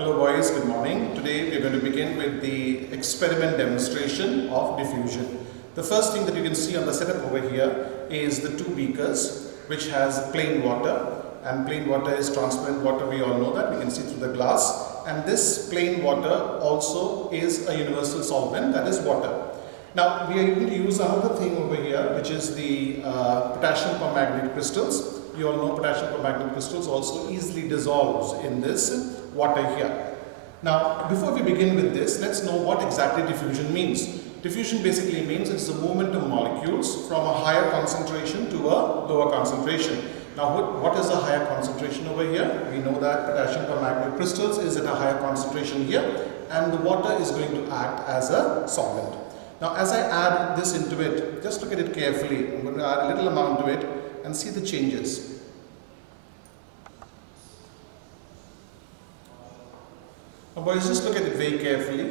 Hello boys, good morning. Today we are going to begin with the experiment demonstration of diffusion. The first thing that you can see on the setup over here is the two beakers which has plain water, and plain water is transparent water, we all know that, we can see through the glass, and this plain water also is a universal solvent, that is water. Now we are going to use another thing over here which is the potassium permanganate crystals. You all know potassium permanganate crystals also easily dissolves in this water here. Now before we begin with this, let's know what exactly diffusion means. Diffusion basically means it's the movement of molecules from a higher concentration to a lower concentration. Now what is a higher concentration over here? We know that potassium permanganate crystals is at a higher concentration here, and the water is going to act as a solvent. Now as I add this into it, just look at it carefully. I'm going to add a little amount to it and see the changes. Now boys, just look at it very carefully.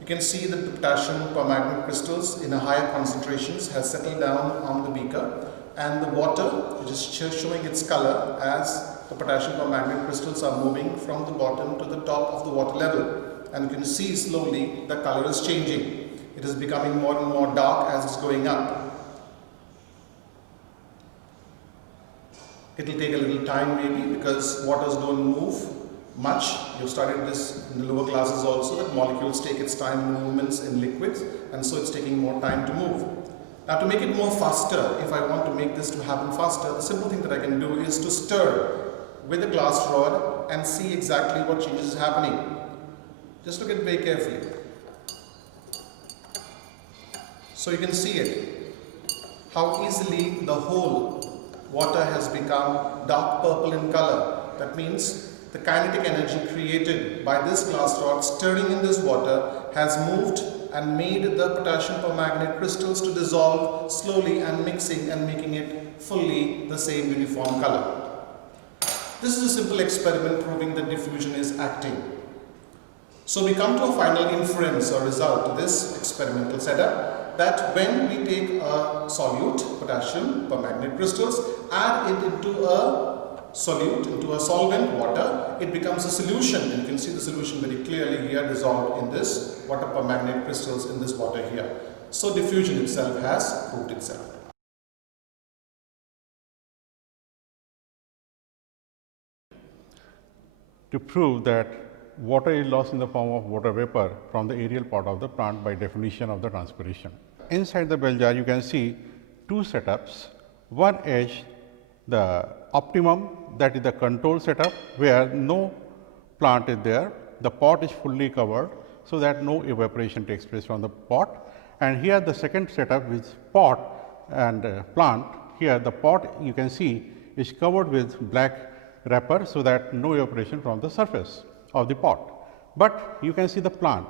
You can see that the potassium permanganate crystals in a higher concentrations has settled down on the beaker, and the water, which is showing its color as the potassium permanganate crystals are moving from the bottom to the top of the water level, and you can see slowly the color is changing. It is becoming more and more dark as it's going up. It will take a little time maybe because waters don't move much. You've studied this in the lower classes also, that molecules take its time movements in liquids, and so it's taking more time to move. Now to make it more faster, if I want to make this to happen faster, the simple thing that I can do is to stir with a glass rod and see exactly what changes is happening. Just look at it very carefully. So you can see it, how easily the whole water has become dark purple in color. That means the kinetic energy created by this glass rod stirring in this water has moved and made the potassium permanganate crystals to dissolve slowly and mixing and making it fully the same uniform color. This is a simple experiment proving that diffusion is acting. So we come to a final inference or result to this experimental setup, that when we take a solute, potassium permanganate crystals, add it into a solute, into a solvent, water, it becomes a solution. And you can see the solution very clearly here dissolved in this water permanganate crystals in this water here. So diffusion itself has proved itself. To prove that water is lost in the form of water vapor from the aerial part of the plant by definition of the transpiration. Inside the bell jar you can see two setups. One is the optimum, that is the control setup where no plant is there, the pot is fully covered so that no evaporation takes place from the pot. And here the second setup with pot and plant. Here the pot you can see is covered with black wrapper so that no evaporation from the surface of the pot. But you can see the plant,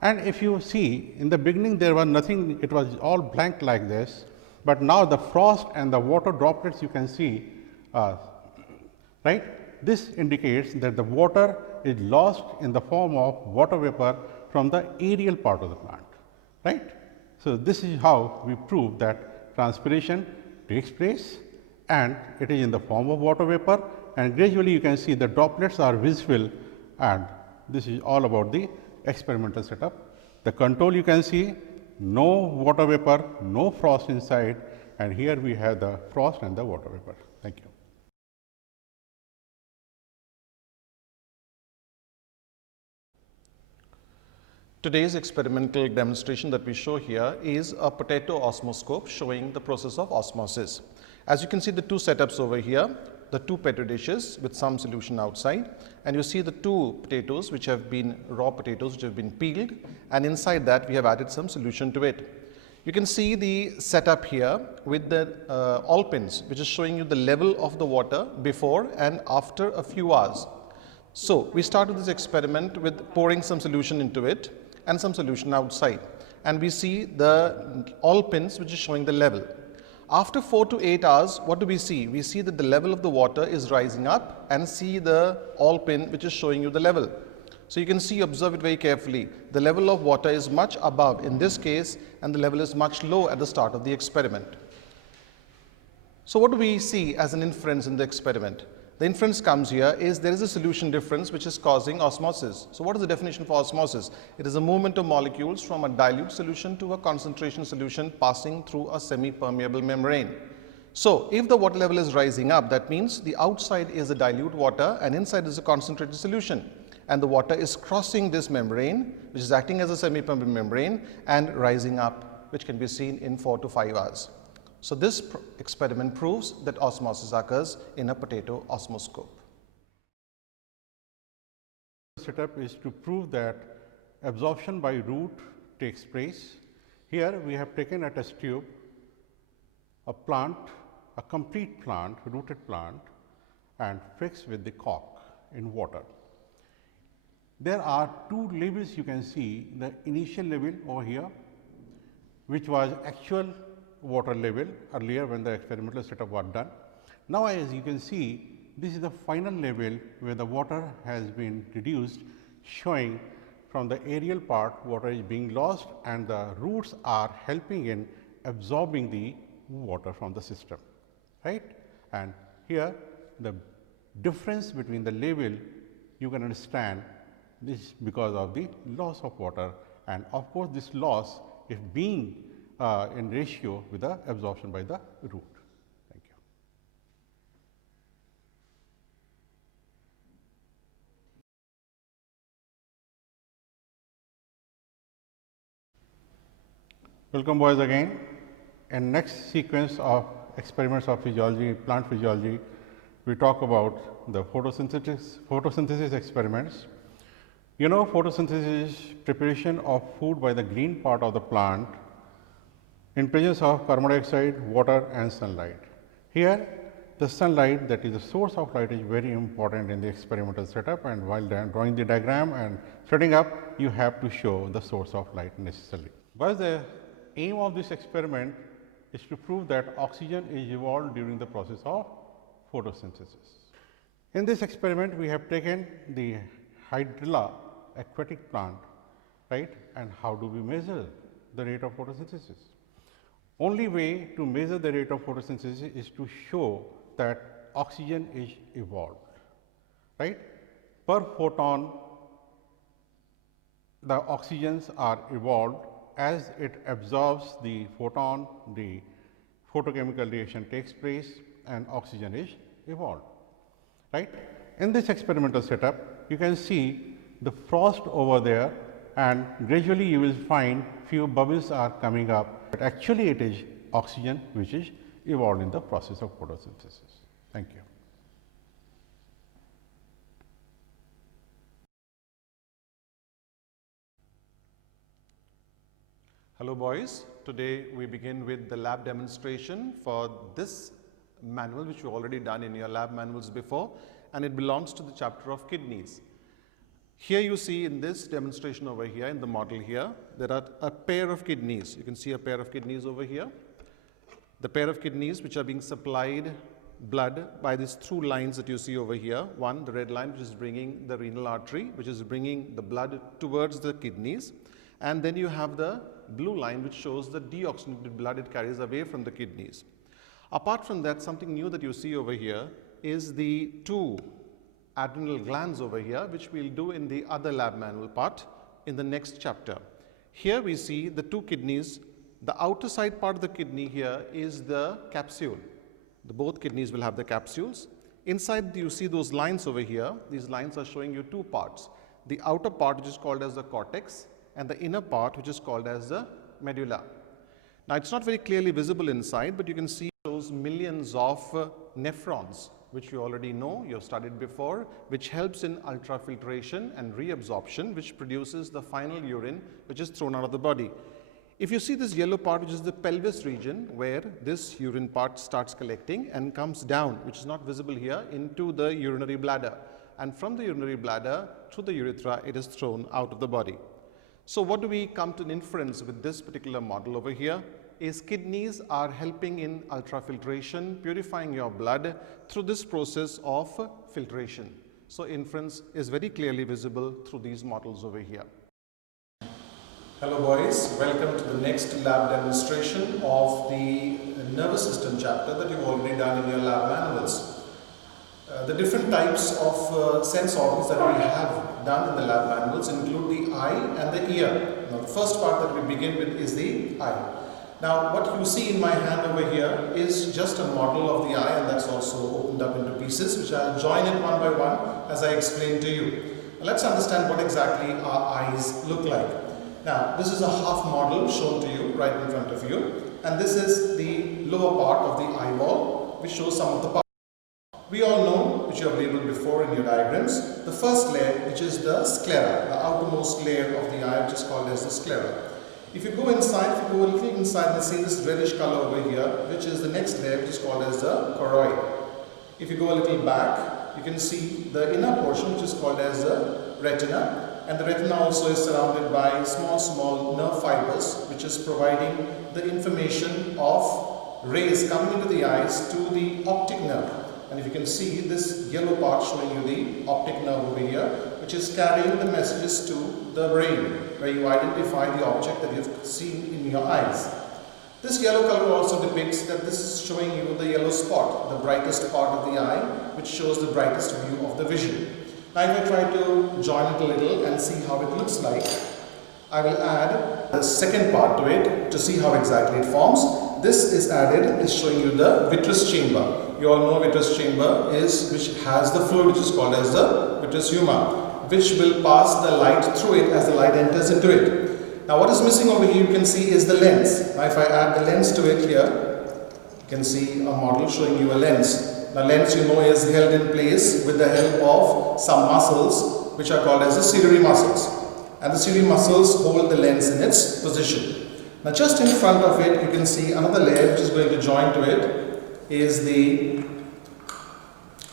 and if you see in the beginning there was nothing, it was all blank like this, but now the frost and the water droplets you can see, right. This indicates that the water is lost in the form of water vapor from the aerial part of the plant, right. So this is how we prove that transpiration takes place and it is in the form of water vapor, and gradually you can see the droplets are visible, and this is all about the experimental setup. The control you can see, no water vapor, no frost inside, and here we have the frost and the water vapor. Thank you. Today's experimental demonstration that we show here is a potato osmoscope showing the process of osmosis. As you can see the two setups over here, the two petri dishes with some solution outside, and you see the two potatoes which have been raw potatoes which have been peeled, and inside that we have added some solution to it. You can see the setup here with the all pins, which is showing you the level of the water before and after a few hours. So we started this experiment with pouring some solution into it and some solution outside, and we see the all pins which is showing the level. After 4 to 8 hours, what do we see? We see that the level of the water is rising up, and see the all pin which is showing you the level. So you can see, observe it very carefully. The level of water is much above in this case, and the level is much low at the start of the experiment. So what do we see as an inference in the experiment? The inference comes here is there is a solution difference which is causing osmosis. So what is the definition for osmosis? It is a movement of molecules from a dilute solution to a concentration solution passing through a semi-permeable membrane. So if the water level is rising up, that means the outside is a dilute water and inside is a concentrated solution. And the water is crossing this membrane, which is acting as a semi-permeable membrane and rising up, which can be seen in 4 to 5 hours. So this experiment proves that osmosis occurs in a potato osmoscope. The setup is to prove that absorption by root takes place. Here we have taken a test tube, a plant, a complete plant, rooted plant, and fixed with the cork in water. There are two levels you can see, the initial level over here, which was actual water level earlier when the experimental setup was done. Now, as you can see, this is the final level where the water has been reduced, showing from the aerial part water is being lost and the roots are helping in absorbing the water from the system, right. And here the difference between the level you can understand this is because of the loss of water, and of course, this loss if being in ratio with the absorption by the root. Thank you. Welcome boys again. In next sequence of experiments of physiology, plant physiology, we talk about the photosynthesis experiments. You know, photosynthesis is preparation of food by the green part of the plant in presence of carbon dioxide, water and sunlight. Here the sunlight, that is the source of light, is very important in the experimental setup, and while drawing the diagram and setting up, you have to show the source of light necessarily. But the aim of this experiment is to prove that oxygen is evolved during the process of photosynthesis. In this experiment, we have taken the hydrilla aquatic plant, right, and how do we measure the rate of photosynthesis? Only way to measure the rate of photosynthesis is to show that oxygen is evolved, right. Per photon, the oxygens are evolved. As it absorbs the photon, the photochemical reaction takes place and oxygen is evolved, right. In this experimental setup, you can see the frost over there, and gradually you will find few bubbles are coming up, but actually it is oxygen which is evolved in the process of photosynthesis. Thank you. Hello boys, today we begin with the lab demonstration for this manual which you already done in your lab manuals before, and it belongs to the chapter of kidneys. Here you see in this demonstration over here, in the model here, there are a pair of kidneys. You can see a pair of kidneys over here. The pair of kidneys which are being supplied blood by these through lines that you see over here. One, the red line, which is bringing the renal artery, which is bringing the blood towards the kidneys. And then you have the blue line which shows the deoxygenated blood it carries away from the kidneys. Apart from that, something new that you see over here is the two adrenal glands over here, which we'll do in the other lab manual part in the next chapter. Here we see the two kidneys. The outer side part of the kidney here is the capsule. Both kidneys will have the capsules. Inside you see those lines over here. These lines are showing you two parts. The outer part, which is called as the cortex, and the inner part, which is called as the medulla. Now it's not very clearly visible inside, but you can see those millions of nephrons, which you already know, you have studied before, which helps in ultrafiltration and reabsorption, which produces the final urine which is thrown out of the body. If you see this yellow part, which is the pelvis region, where this urine part starts collecting and comes down, which is not visible here, into the urinary bladder. And from the urinary bladder through the urethra, it is thrown out of the body. So what do we come to an inference with this particular model over here? Is kidneys are helping in ultrafiltration, purifying your blood through this process of filtration. So inference is very clearly visible through these models over here. Hello boys, welcome to the next lab demonstration of the nervous system chapter that you've already done in your lab manuals. The different types of sense organs that we have done in the lab manuals include the eye and the ear. Now, the first part that we begin with is the eye. Now, what you see in my hand over here is just a model of the eye, and that's also opened up into pieces, which I'll join it one by one as I explain to you. Now, let's understand what exactly our eyes look like. Now, this is a half model shown to you right in front of you, and this is the lower part of the eyeball, which shows some of the parts. We all know, which you have labeled before in your diagrams, the first layer, which is the sclera, the outermost layer of the eye, which is called as the sclera. If you go inside, if you go a little inside and see this reddish color over here, which is the next layer, which is called as the choroid. If you go a little back, you can see the inner portion, which is called as the retina, and the retina also is surrounded by small nerve fibers, which is providing the information of rays coming into the eyes to the optic nerve. And if you can see this yellow part showing you the optic nerve over here, which is carrying the messages to the brain, where you identify the object that you've seen in your eyes. This yellow color also depicts that this is showing you the yellow spot, the brightest part of the eye, which shows the brightest view of the vision. Now, if I try to join it a little and see how it looks like, I will add the second part to it to see how exactly it forms. This is added, is showing you the vitreous chamber. You all know vitreous chamber which has the fluid which is called as the vitreous humor, which will pass the light through it as the light enters into it. Now, what is missing over here, you can see, is the lens. Now, if I add the lens to it here, you can see a model showing you a lens. Now, lens, you know, is held in place with the help of some muscles which are called as the ciliary muscles. And the ciliary muscles hold the lens in its position. Now, just in front of it, you can see another layer which is going to join to it is the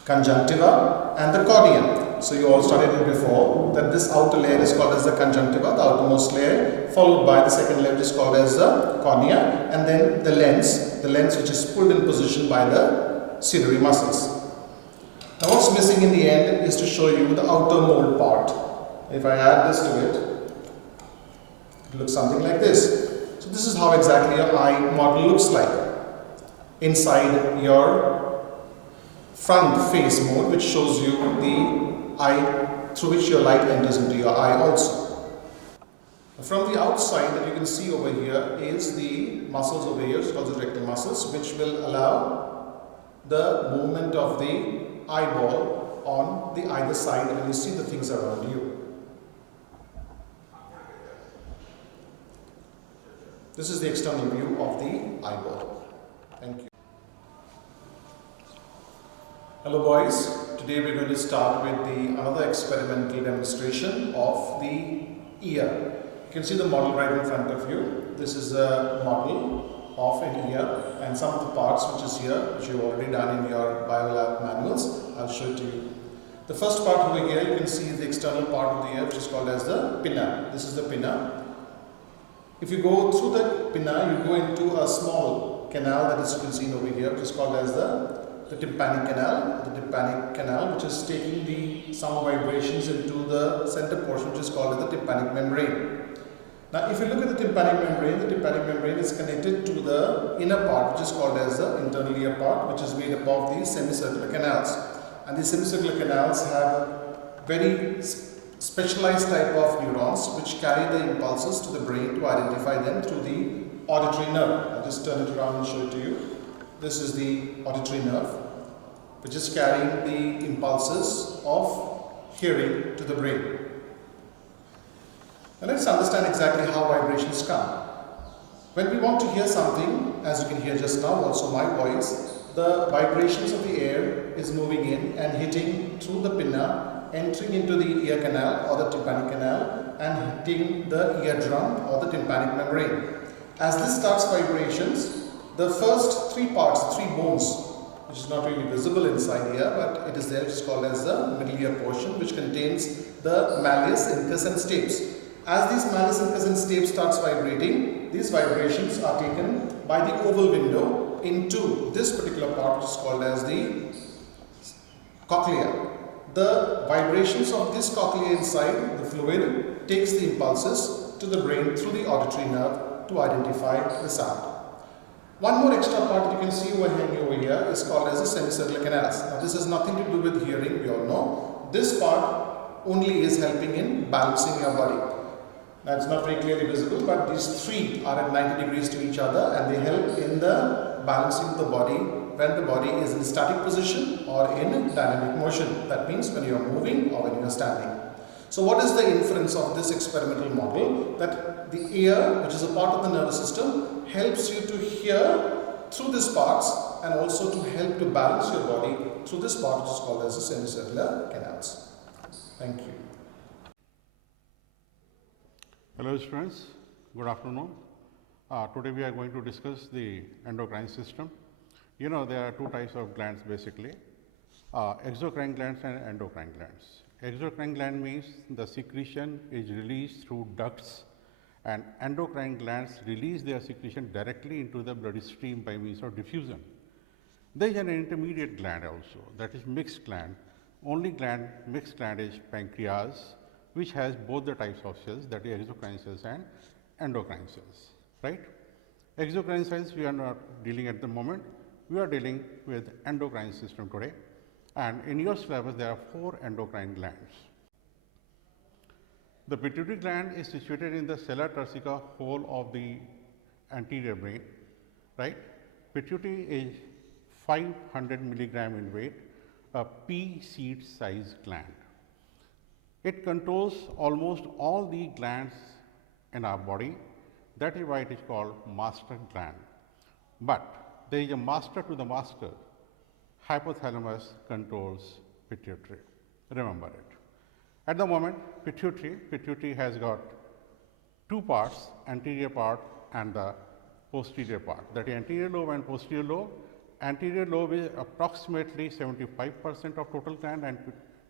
conjunctiva and the cornea. So, you all studied it before that this outer layer is called as the conjunctiva, the outermost layer, followed by the second layer which is called as the cornea, and then the lens which is pulled in position by the ciliary muscles. Now, what's missing in the end is to show you the outer mold part. If I add this to it, it looks something like this. So, this is how exactly your eye model looks like inside your front face mode, which shows you the eye through which your light enters into your eye also. From the outside that you can see over here is the muscles over here, it's called the rectal muscles, which will allow the movement of the eyeball on the either side when you see the things around you. This is the external view of the eyeball. Thank you. Hello boys, today we're going to start with another experimental demonstration of the ear. You can see the model right in front of you. This is a model of an ear, and some of the parts which is here, which you've already done in your biolab manuals, I'll show it to you. The first part over here, you can see the external part of the ear, which is called as the pinna. This is the pinna. If you go through the pinna, you go into a small canal that is, you can see over here, which is called as the Tympanic Canal. The Tympanic Canal, which is taking the sound vibrations into the center portion, which is called as the Tympanic Membrane. Now, if you look at the tympanic membrane is connected to the inner part, which is called as the internal ear part, which is made up of the semicircular canals. And these semicircular canals have a very specialized type of neurons which carry the impulses to the brain to identify them through the auditory nerve. I'll just turn it around and show it to you. This is the auditory nerve, which is carrying the impulses of hearing to the brain. Now, let's understand exactly how vibrations come. When we want to hear something, as you can hear just now, also my voice, the vibrations of the air is moving in and hitting through the pinna, entering into the ear canal or the tympanic canal, and hitting the eardrum or the tympanic membrane. As this starts vibrations, the first three parts, three bones, which is not really visible inside here, but it is there, which is called as the middle ear portion, which contains the malleus, incus and stapes. As these malleus, incus and stapes starts vibrating, these vibrations are taken by the oval window into this particular part, which is called as the cochlea. The vibrations of this cochlea inside, the fluid, takes the impulses to the brain through the auditory nerve to identify the sound. One more extra part that you can see over here is called as the semicircular canals. Now this has nothing to do with hearing, we all know. This part only is helping in balancing your body. Now it's not very clearly visible, but these three are at 90 degrees to each other and they help in the balancing of the body when the body is in static position or in dynamic motion. That means when you are moving or when you are standing. So what is the inference of this experimental model? That the ear, which is a part of the nervous system, helps you to hear through these parts and also to help to balance your body through this part which is called as the semicircular canals. Thank you. Hello students, good afternoon. Today we are going to discuss the endocrine system. You know there are two types of glands basically, exocrine glands and endocrine glands. Exocrine gland means the secretion is released through ducts and endocrine glands release their secretion directly into the bloodstream by means of diffusion. There is an intermediate gland also, that is mixed gland. Mixed gland is pancreas, which has both the types of cells, that is exocrine cells and endocrine cells, right? Exocrine cells we are not dealing at the moment, we are dealing with endocrine system today. And in your syllabus there are 4 endocrine glands. The pituitary gland is situated in the sella turcica hole of the anterior brain, right? Pituitary is 500 milligram in weight, a pea seed size gland. It controls almost all the glands in our body, that is why it is called master gland. But there is a master to the master. Hypothalamus controls pituitary, remember it. At the moment pituitary has got 2 parts, anterior part and the posterior part, that is anterior lobe and posterior lobe. Anterior lobe is approximately 75% of total gland and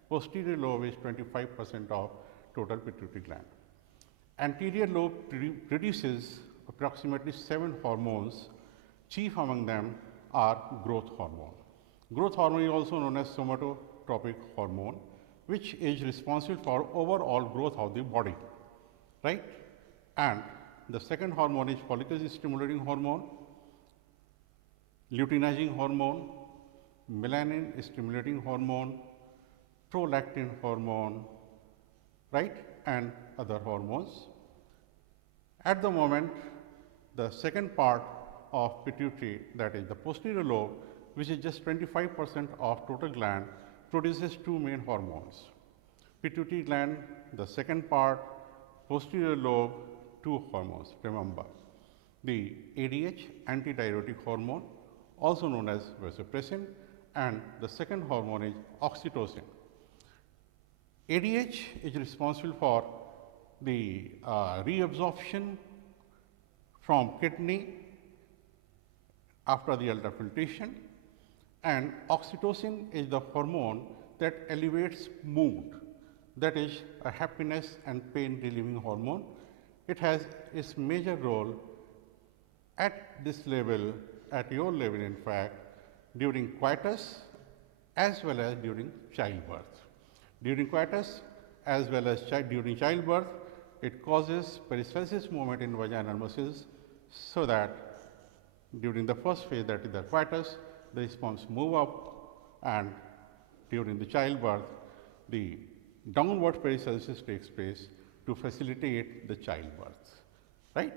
posterior lobe is 25% of total pituitary gland. Anterior lobe produces approximately 7 hormones, chief among them are growth hormone. Growth hormone is also known as somatotropic hormone, which is responsible for overall growth of the body, right? And the second hormone is follicle stimulating hormone, luteinizing hormone, melanin stimulating hormone, prolactin hormone, right, and other hormones. At the moment, the second part of pituitary, that is the posterior lobe, which is just 25% of total gland, produces 2 main hormones. Pituitary gland, the second part, posterior lobe, 2 hormones, remember. The ADH, antidiuretic hormone, also known as vasopressin, and the second hormone is oxytocin. ADH is responsible for the reabsorption from kidney after the ultrafiltration, and oxytocin is the hormone that elevates mood, that is a happiness and pain relieving hormone. It has its major role at this level, at your level in fact, during coitus as well as during childbirth. During coitus as well as during childbirth, it causes peristalsis movement in vaginal muscles, so that during the first phase, that is the coitus, the sperms move up, and during the childbirth, the downward peristalsis takes place to facilitate the childbirth, right?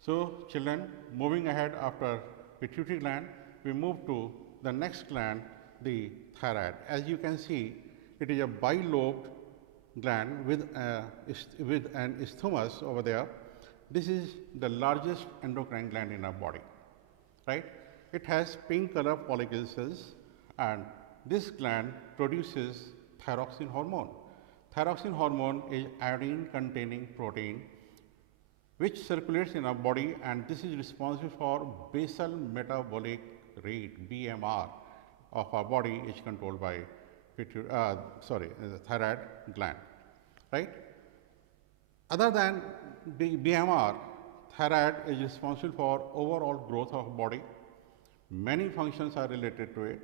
So, children, moving ahead after pituitary gland, we move to the next gland, the thyroid. As you can see, it is a bilobed gland with an isthmus over there. This is the largest endocrine gland in our body, right? It has pink color follicle cells, and this gland produces thyroxine hormone. Thyroxine hormone is iodine containing protein which circulates in our body, and this is responsible for basal metabolic rate, BMR, of our body, is controlled by the thyroid gland, right? Other than the BMR, thyroid is responsible for overall growth of body. Many functions are related to it.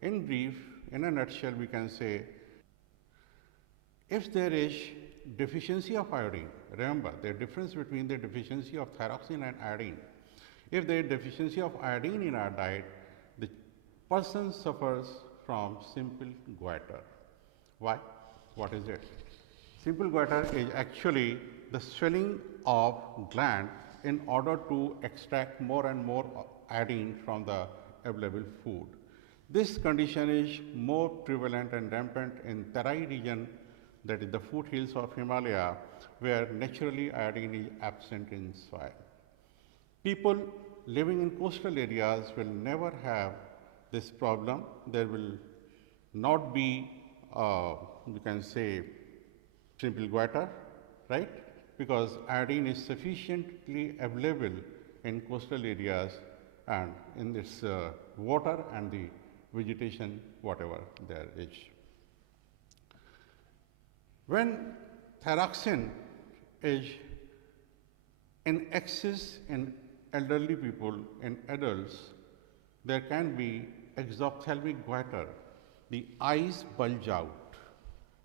In brief, in a nutshell, we can say, if there is deficiency of iodine, Remember, the difference between the deficiency of thyroxine and iodine. If there is deficiency of iodine in our diet, the person suffers from simple goiter. Why? What is it? Simple goiter is actually the swelling of gland in order to extract more and more iodine from the available food. This condition is more prevalent and rampant in Terai region, that is the foothills of Himalaya, where naturally iodine is absent in soil. People living in coastal areas will never have this problem. There will not be, you can say, simple goiter, right? Because iodine is sufficiently available in coastal areas and in its water and the vegetation, whatever there is. When thyroxine is in excess in elderly people, in adults, there can be exophthalmic goiter. The eyes bulge out,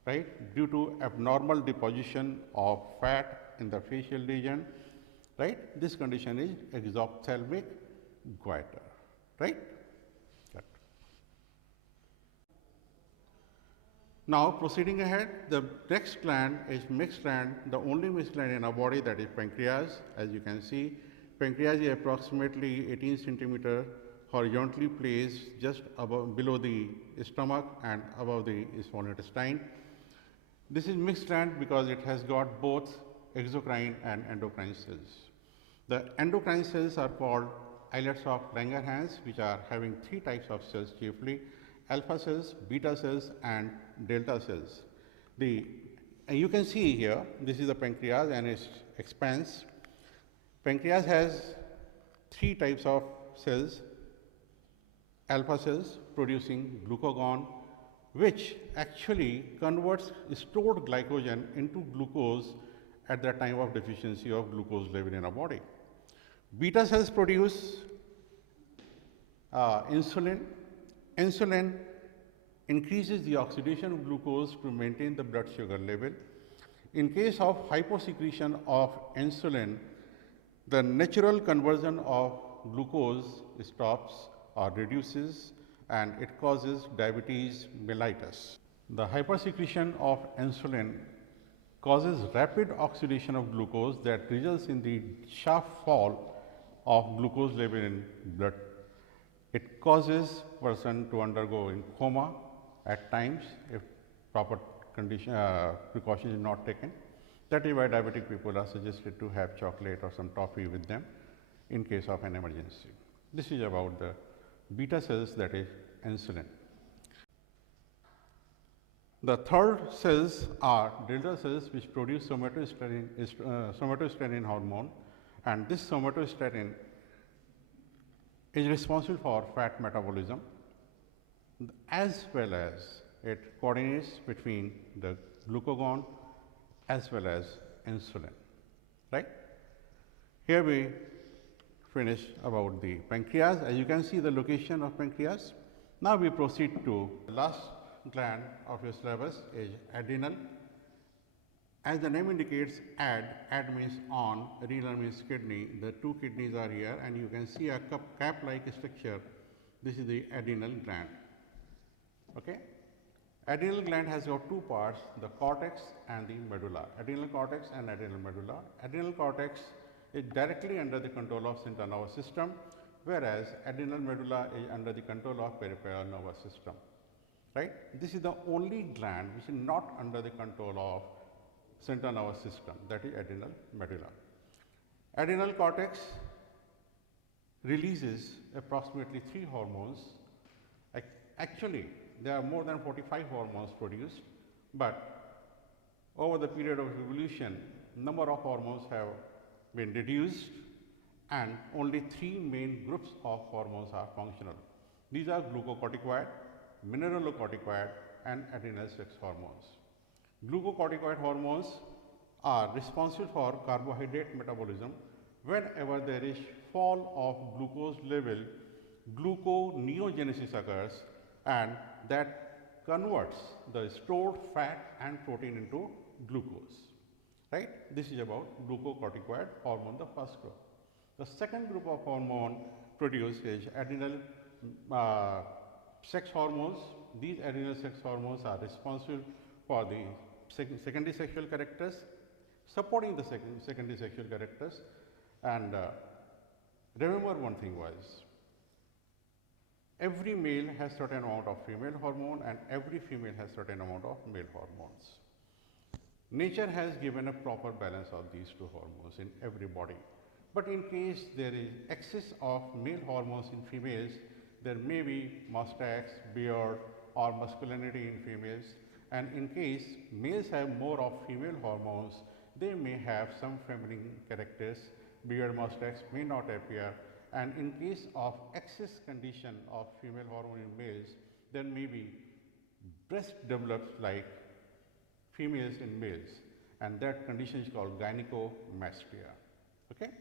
right, due to abnormal deposition of fat in the facial region, right. This condition is exophthalmic goiter, right. Good. Now, proceeding ahead, the next gland is mixed gland, the only mixed gland in our body, that is pancreas. As you can see, pancreas is approximately 18 centimeter horizontally placed just above, below the stomach and above the small intestine. This is mixed gland because it has got both exocrine and endocrine cells. The endocrine cells are called islets of Langerhans, which are having three types of cells chiefly: alpha cells, beta cells and delta cells. You can see here, this is the pancreas and it expands. Pancreas has three types of cells: alpha cells producing glucagon, which actually converts stored glycogen into glucose at the time of deficiency of glucose level in our body. Beta cells produce insulin. Insulin increases the oxidation of glucose to maintain the blood sugar level. In case of hyposecretion of insulin, the natural conversion of glucose stops or reduces and it causes diabetes mellitus. The hypersecretion of insulin causes rapid oxidation of glucose that results in the sharp fall of glucose level in blood. It causes person to undergo in coma at times if proper precaution is not taken. That is why diabetic people are suggested to have chocolate or some toffee with them in case of an emergency. This is about the beta cells, that is insulin. The third cells are delta cells, which produce somatostatin hormone, and this somatostatin is responsible for fat metabolism as well as it coordinates between the glucagon as well as insulin, right. Here we finish about the pancreas. As you can see the location of pancreas. Now we proceed to the last gland of your syllabus is adrenal. As the name indicates, ad means on, renal means kidney. The two kidneys are here and you can see a cap like structure. This is the adrenal gland. Okay. Adrenal gland has got two parts, the cortex and the medulla. Adrenal cortex and adrenal medulla. Adrenal cortex is directly under the control of central nervous system, whereas adrenal medulla is under the control of peripheral nervous system. Right? This is the only gland which is not under the control of central nervous system, that is adrenal medulla. Adrenal cortex releases approximately 3 hormones. Actually, there are more than 45 hormones produced, but over the period of evolution, number of hormones have been reduced and only 3 main groups of hormones are functional. These are glucocorticoid, mineralocorticoid and adrenal sex hormones. Glucocorticoid hormones are responsible for carbohydrate metabolism. Whenever there is fall of glucose level, gluconeogenesis occurs and that converts the stored fat and protein into glucose. right? This is about glucocorticoid hormone, the first group. The second group of hormone produced is adrenal sex hormones. These adrenal sex hormones are responsible for the secondary sexual characters, supporting the secondary sexual characters. And remember one thing was, every male has certain amount of female hormone and every female has certain amount of male hormones. Nature has given a proper balance of these two hormones in every body. But in case there is excess of male hormones in females, there may be mustache, beard or masculinity in females, and in case males have more of female hormones, they may have some feminine characters, beard, mustache may not appear, and in case of excess condition of female hormone in males, there may be breast develops like females in males, and that condition is called gynecomastia. Okay?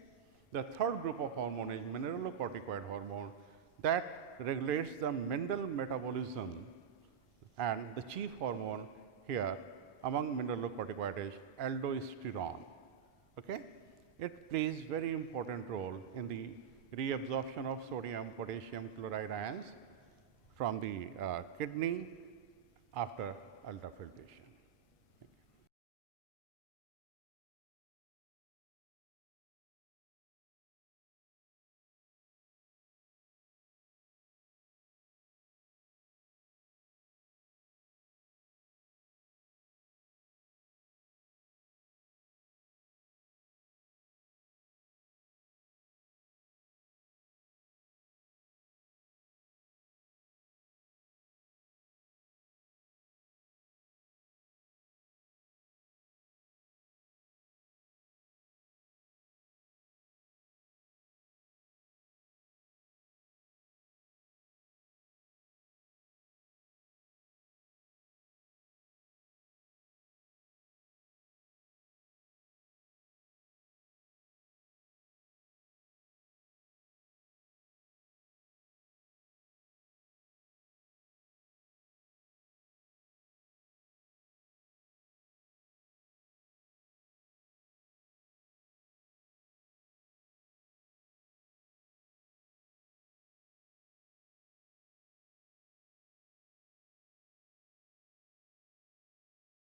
The third group of hormone is mineralocorticoid hormone that regulates the mineral metabolism, and the chief hormone here among mineralocorticoid is aldosterone. Okay? It plays very important role in the reabsorption of sodium potassium chloride ions from the kidney after ultrafiltration.